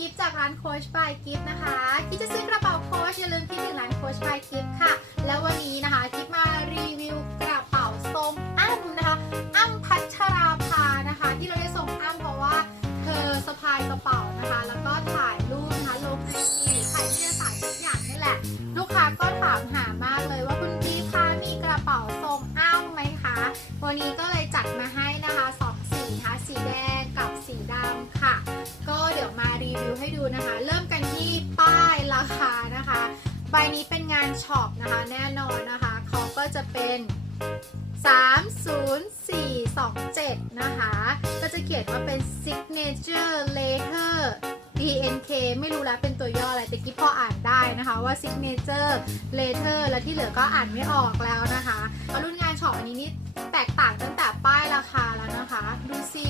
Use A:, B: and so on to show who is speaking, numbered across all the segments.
A: กิฟต์จากร้านโคชบายกิฟต์นะคะกิฟจะซื้อกระเป๋าโคชอย่าลืมคิดถึงร้านโคชบายกิฟต์ค่ะ แล้ววันนี้นะคะกิฟมารีวิวกระ นี้เป็นงานช็อปนะคะแน่นอนนะคะเขาก็จะเป็น 30427 นะคะ ก็จะเขียนว่าเป็น signature letter DNK ไม่รู้แล้วเป็นตัวย่ออะไรแต่กิ๊บพออ่านได้นะคะว่า signature letter แล้วที่เหลือก็อ่านไม่ออกแล้วนะคะรุ่นงานช็อปอันนี้นี่แตกต่างตั้งแต่ป้ายราคาแล้วนะคะ ดูสิ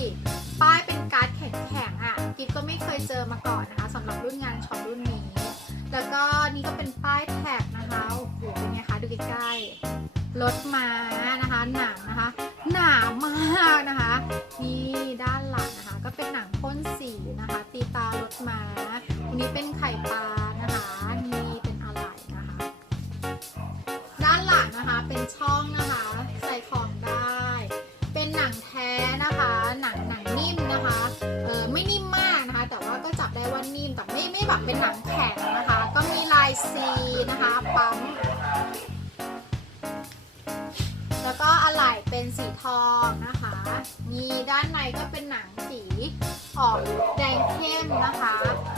A: ป้ายเป็นการ์ดแข็งๆอะ กิ๊บก็ไม่เคยเจอมาก่อนนะคะ รถม้านะคะหนังนะคะ หนามากนะคะ นี่ด้านหลังนะคะ ก็เป็นหนังพ่นสีนะคะ ตีตารถม้าตรงนี้เป็นไข่ปลานะคะนี่เป็นอะไรนะคะ ด้านหลังนะคะเป็นช่องนะคะ ใส่ของได้ เป็นหนังแท้นะคะ หนังหนังนิ่มนะคะเออไม่นิ่มมากนะคะ แต่ว่าก็จับได้ว่านิ่มแต่ไม่ไม่แบบเป็นหนังแข็งนะคะ ก็มีลายซีนะคะปั๊ม สีทองนะคะมีด้านในก็เป็นหนังสีออกแดงเข้มนะคะ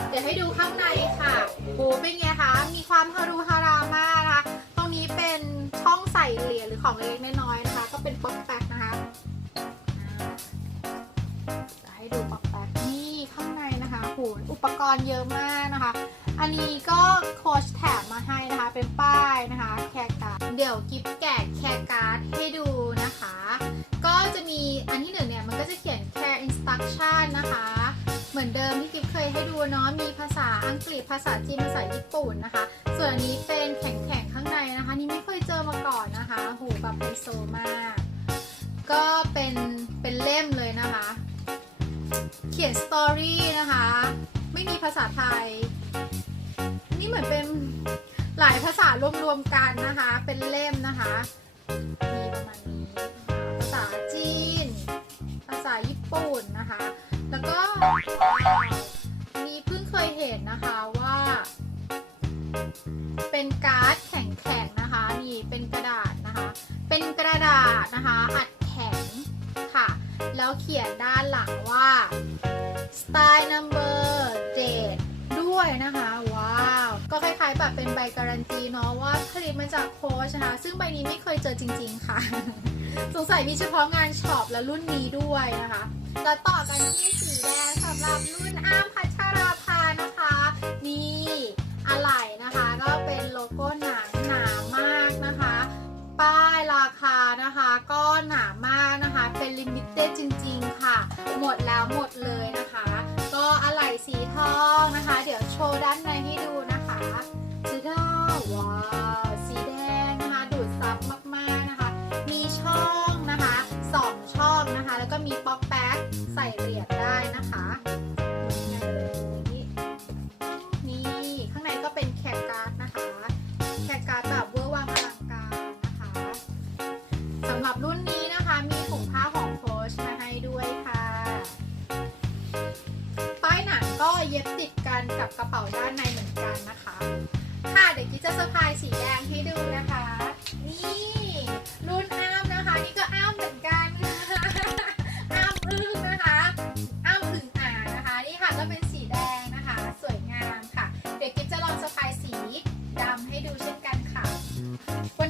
A: เดี๋ยวให้ดูข้างในค่ะโหเป็นไงคะ มีความฮารุฮารามากนะคะ ตรงนี้เป็นช่องใส่เหรียญหรือของเล็กน้อยนะคะ ก็เป็นป๊อกแป๊กนะคะจะให้ดูป๊อกแป๊กนี่ข้างในนะคะโหอุปกรณ์เยอะมากนะคะ อันนี้ก็โค้ชแถมมาให้นะคะ เป็นป้ายนะคะ แคร์การ์ด เดี๋ยวกิฟแกะแคร์การ์ดให้ดู อันที่หนึ่งเนี่ยมันก็จะเขียน care instruction นะคะ เหมือนเดิมที่กิฟเคยให้ดูเนาะมีภาษาอังกฤษภาษาจีนภาษาญี่ปุ่นนะคะ ส่วนอันนี้เป็นแข็งๆข้างในนะคะ นี่ไม่เคยเจอมาก่อนนะคะโหแบบไฮโซมาก ก็เป็นเป็นเล่มเลยนะคะ เขียนสตอรี่นะคะ ไม่มีภาษาไทย นี่เหมือนเป็นหลายภาษารวมๆกันนะคะ เป็นเล่มนะคะ มีประมาณนี้าญี่ปุ่นนะคะ แล้วก็นี่เพิ่งเคยเห็นนะคะว่า เป็นการ์ดแข็งๆนะคะ นี่เป็นกระดาษนะคะ เป็นกระดาษนะคะ อัดแข็งค่ะ แล้วเขียนด้านหลังว่า style number date ด้วยนะคะ ว้าว ก็คล้ายๆแบบเป็นใบการันตีเนาะว่าผลิตมาจากโค้ชนะคะ ซึ่งใบนี้ไม่เคยเจอจริง ๆ ค่ะ สงสัยมีเฉพาะงานช็อปและรุ่นนี้ด้วยนะคะ แล้วต่อกันที่สีแดงสำหรับรุ่นอ้ามพัชราภานะคะ นี่อะไหล่นะคะ ก็เป็นโลโก้หนังหนามากนะคะ ป้ายราคานะคะ ก็หนามากนะคะ เป็นลิมิเต็ดจริง ๆ ค่ะ หมดแล้วหมดเลยนะคะ ก็อะไหล่สีทองนะคะ เดี๋ยวโชว์ด้านในให้ดูนะคะสีทองว้าวสีแดง รุ่นนี้นะคะ มีถุงผ้าของโคชมาให้ด้วยค่ะ ป้ายหนังก็เย็บติดกันกับกระเป๋าด้านในเหมือนกันนะคะ ค่ะเดี๋ยวกิ๊จะสะพายสีแดงให้ดู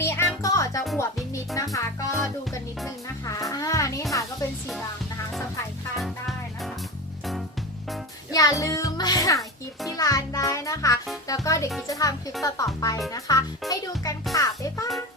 A: นี้อ้ามก็อาจจะอวบนิดๆนะคะ ก็ดูกันนิดนึงนะคะอ่านี่ค่ะก็เป็นสีดำนะคะสะพายข้างได้นะคะ อย่าลืมมาหาคลิปที่ร้านได้นะคะ แล้วก็เดี๋ยวกิ๊กจะทำคลิปต่อๆไปนะคะ ให้ดูกันค่ะ บ๊ายบาย